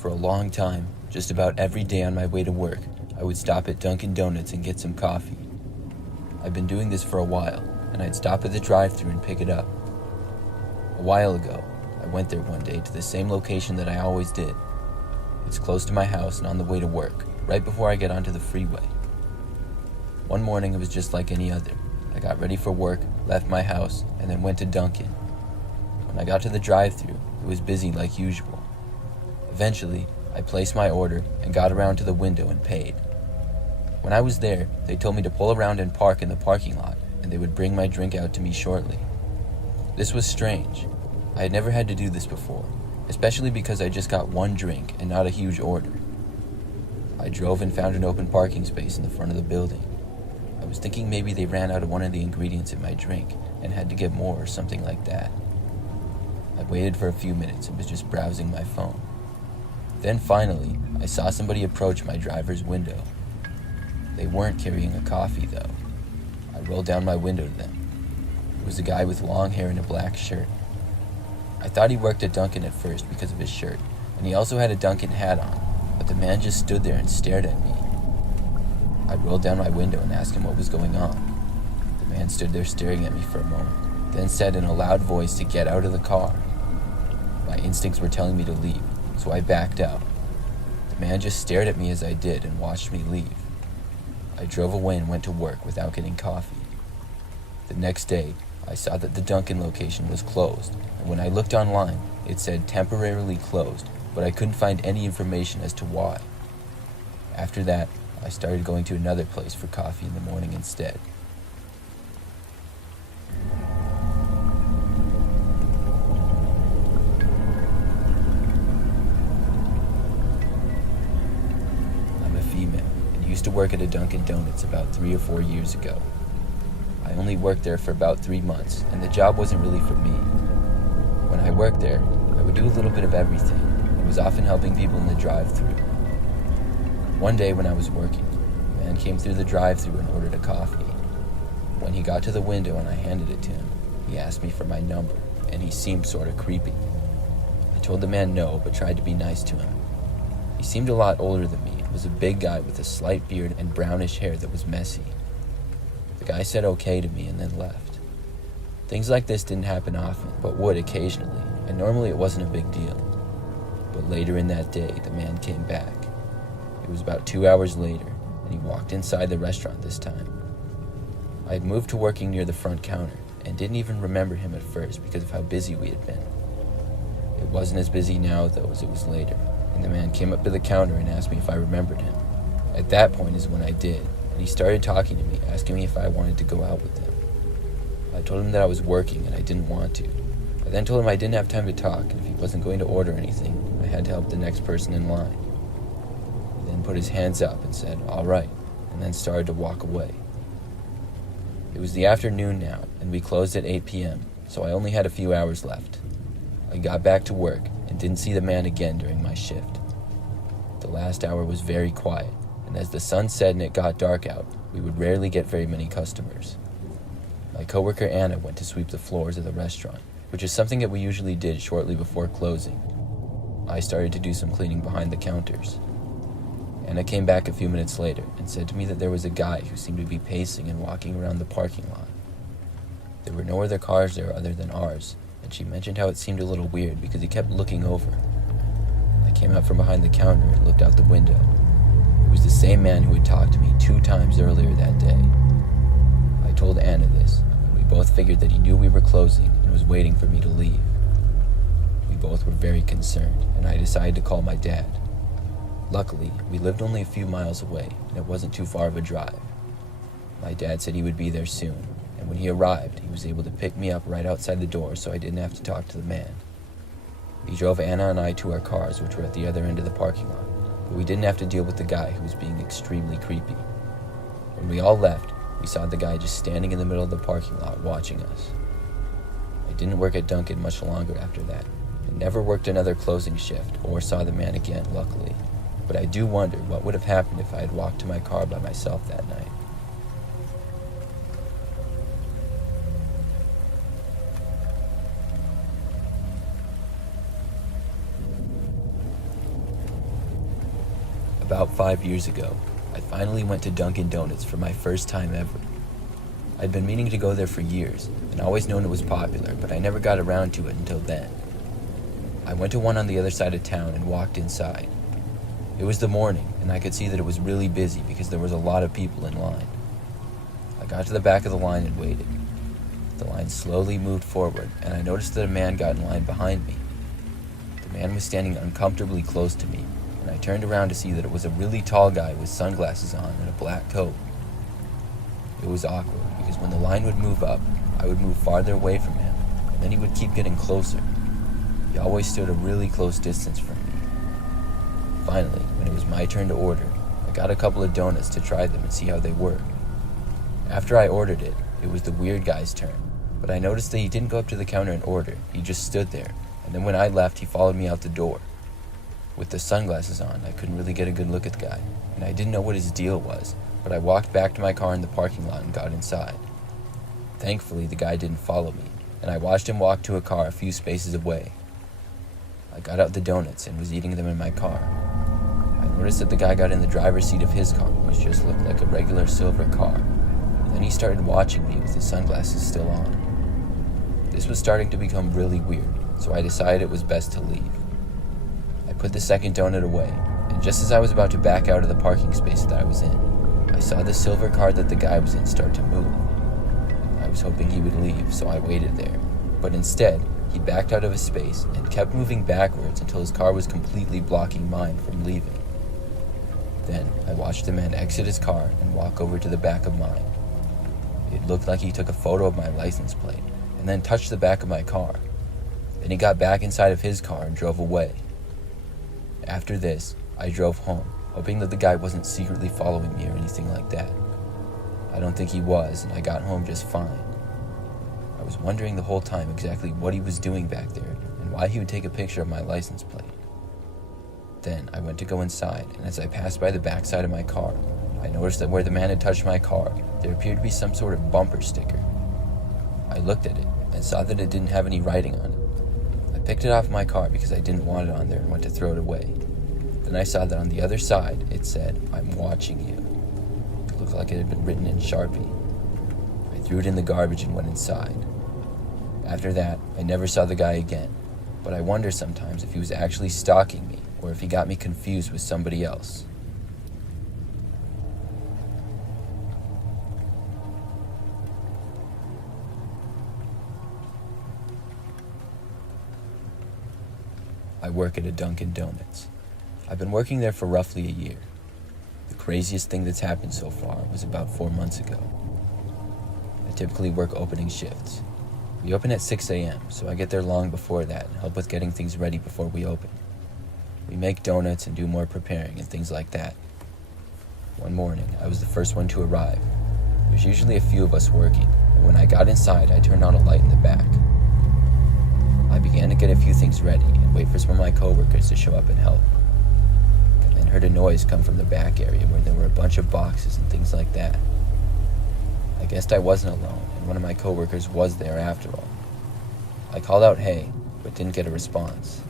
For a long time, just about every day on my way to work, I would stop at Dunkin' Donuts and get some coffee. I've been doing this for a while, and I'd stop at the drive-thru and pick it up. A while ago, I went there one day to the same location that I always did. It's close to my house and on the way to work, right before I get onto the freeway. One morning, it was just like any other. I got ready for work, left my house, and then went to Dunkin'. When I got to the drive-thru, it was busy like usual. Eventually, I placed my order and got around to the window and paid. When I was there, they told me to pull around and park in the parking lot, and they would bring my drink out to me shortly. This was strange. I had never had to do this before, especially because I just got one drink and not a huge order. I drove and found an open parking space in the front of the building. I was thinking maybe they ran out of one of the ingredients in my drink and had to get more or something like that. I waited for a few minutes and was just browsing my phone. Then finally, I saw somebody approach my driver's window. They weren't carrying a coffee though. I rolled down my window to them. It was a guy with long hair and a black shirt. I thought he worked at Dunkin' at first because of his shirt, and he also had a Dunkin' hat on, but the man just stood there and stared at me. I rolled down my window and asked him what was going on. The man stood there staring at me for a moment, then said in a loud voice to get out of the car. My instincts were telling me to leave, so I backed out. The man just stared at me as I did and watched me leave. I drove away and went to work without getting coffee. The next day, I saw that the Dunkin' location was closed, and when I looked online, it said temporarily closed, but I couldn't find any information as to why. After that, I started going to another place for coffee in the morning instead. I'm a female and used to work at a Dunkin' Donuts about 3 or 4 years ago. I only worked there for about 3 months, and the job wasn't really for me. When I worked there, I would do a little bit of everything, and was often helping people in the drive-thru. One day when I was working, a man came through the drive-thru and ordered a coffee. When he got to the window and I handed it to him, he asked me for my number, and he seemed sort of creepy. I told the man no, but tried to be nice to him. He seemed a lot older than me and was a big guy with a slight beard and brownish hair that was messy. The guy said okay to me and then left. Things like this didn't happen often, but would occasionally, and normally it wasn't a big deal. But later in that day, the man came back. It was about 2 hours later, and he walked inside the restaurant this time. I had moved to working near the front counter, and didn't even remember him at first because of how busy we had been. It wasn't as busy now, though, as it was later, and the man came up to the counter and asked me if I remembered him. At that point is when I did, and he started talking to me, asking me if I wanted to go out with him. I told him that I was working and I didn't want to. I then told him I didn't have time to talk, and if he wasn't going to order anything, I had to help the next person in line. He then put his hands up and said, "All right," and then started to walk away. It was the afternoon now, and we closed at 8 p.m., so I only had a few hours left. I got back to work and didn't see the man again during my shift. The last hour was very quiet, and as the sun set and it got dark out, we would rarely get very many customers. My coworker Anna went to sweep the floors of the restaurant, which is something that we usually did shortly before closing. I started to do some cleaning behind the counters. Anna came back a few minutes later and said to me that there was a guy who seemed to be pacing and walking around the parking lot. There were no other cars there other than ours, and she mentioned how it seemed a little weird because he kept looking over. I came out from behind the counter and looked out the window. It was the same man who had talked to me 2 times earlier that day. I told Anna this, and we both figured that he knew we were closing and was waiting for me to leave. We both were very concerned, and I decided to call my dad. Luckily, we lived only a few miles away, and it wasn't too far of a drive. My dad said he would be there soon, and when he arrived, he was able to pick me up right outside the door so I didn't have to talk to the man. He drove Anna and I to our cars, which were at the other end of the parking lot, but we didn't have to deal with the guy who was being extremely creepy. When we all left, we saw the guy just standing in the middle of the parking lot watching us. I didn't work at Dunkin' much longer after that. I never worked another closing shift or saw the man again, luckily. But I do wonder what would have happened if I had walked to my car by myself that night. About 5 years ago, I finally went to Dunkin' Donuts for my first time ever. I'd been meaning to go there for years, and always known it was popular, but I never got around to it until then. I went to one on the other side of town and walked inside. It was the morning, and I could see that it was really busy because there was a lot of people in line. I got to the back of the line and waited. The line slowly moved forward, and I noticed that a man got in line behind me. The man was standing uncomfortably close to me, and I turned around to see that it was a really tall guy with sunglasses on and a black coat. It was awkward because when the line would move up, I would move farther away from him, and then he would keep getting closer. He always stood a really close distance from me. Finally, when it was my turn to order, I got a couple of donuts to try them and see how they worked. After I ordered it, it was the weird guy's turn, but I noticed that he didn't go up to the counter and order. He just stood there, and then when I left, he followed me out the door. With the sunglasses on, I couldn't really get a good look at the guy, and I didn't know what his deal was, but I walked back to my car in the parking lot and got inside. Thankfully, the guy didn't follow me, and I watched him walk to a car a few spaces away. I got out the donuts and was eating them in my car. I noticed that the guy got in the driver's seat of his car, which just looked like a regular silver car. And then he started watching me with his sunglasses still on. This was starting to become really weird, so I decided it was best to leave. I put the second donut away, and just as I was about to back out of the parking space that I was in, I saw the silver car that the guy was in start to move. I was hoping he would leave, so I waited there, but instead, he backed out of his space and kept moving backwards until his car was completely blocking mine from leaving. Then, I watched the man exit his car and walk over to the back of mine. It looked like he took a photo of my license plate and then touched the back of my car. Then he got back inside of his car and drove away. After this, I drove home, hoping that the guy wasn't secretly following me or anything like that. I don't think he was, and I got home just fine. I was wondering the whole time exactly what he was doing back there and why he would take a picture of my license plate. Then I went to go inside, and as I passed by the backside of my car, I noticed that where the man had touched my car, there appeared to be some sort of bumper sticker. I looked at it and saw that it didn't have any writing on it. I picked it off my car because I didn't want it on there and went to throw it away. Then I saw that on the other side, it said, "I'm watching you." It looked like it had been written in Sharpie. I threw it in the garbage and went inside. After that, I never saw the guy again, but I wonder sometimes if he was actually stalking me or if he got me confused with somebody else. I work at a Dunkin' Donuts. I've been working there for roughly a year. The craziest thing that's happened so far was about 4 months ago. I typically work opening shifts. We open at 6 a.m., so I get there long before that and help with getting things ready before we open. We make donuts and do more preparing and things like that. One morning, I was the first one to arrive. There's usually a few of us working, and when I got inside, I turned on a light in the back. I began to get a few things ready and wait for some of my coworkers to show up and help. I then heard a noise come from the back area where there were a bunch of boxes and things like that. I guessed I wasn't alone, and one of my coworkers was there after all. I called out "hey," but didn't get a response.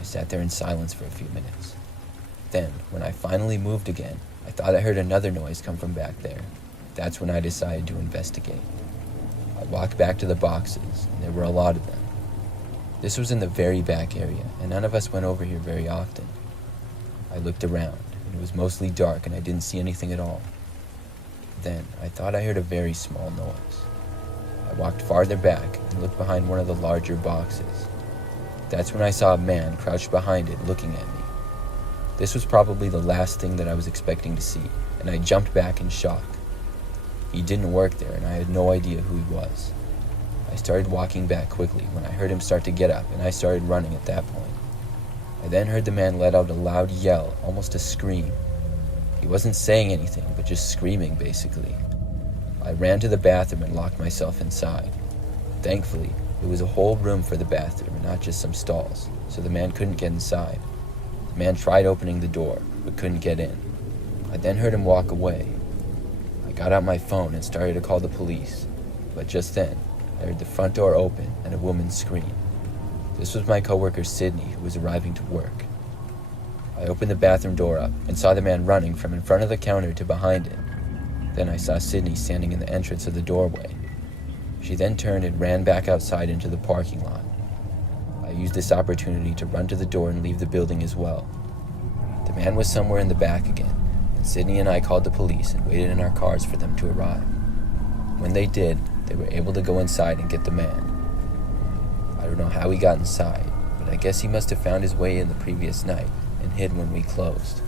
I sat there in silence for a few minutes. Then, when I finally moved again, I thought I heard another noise come from back there. That's when I decided to investigate. I walked back to the boxes, and there were a lot of them. This was in the very back area, and none of us went over here very often. I looked around, and it was mostly dark, and I didn't see anything at all. Then, I thought I heard a very small noise. I walked farther back and looked behind one of the larger boxes. That's when I saw a man crouched behind it looking at me. This was probably the last thing that I was expecting to see, and I jumped back in shock. He didn't work there, and I had no idea who he was. I started walking back quickly when I heard him start to get up, and I started running at that point. I then heard the man let out a loud yell, almost a scream. He wasn't saying anything, but just screaming, basically. I ran to the bathroom and locked myself inside. Thankfully, it was a whole room for the bathroom and not just some stalls, so the man couldn't get inside. The man tried opening the door, but couldn't get in. I then heard him walk away. I got out my phone and started to call the police, but just then, I heard the front door open and a woman scream. This was my coworker Sydney, who was arriving to work. I opened the bathroom door up and saw the man running from in front of the counter to behind it. Then I saw Sydney standing in the entrance of the doorway. She then turned and ran back outside into the parking lot. I used this opportunity to run to the door and leave the building as well. The man was somewhere in the back again, and Sydney and I called the police and waited in our cars for them to arrive. When they did, they were able to go inside and get the man. I don't know how he got inside, but I guess he must have found his way in the previous night and hid when we closed.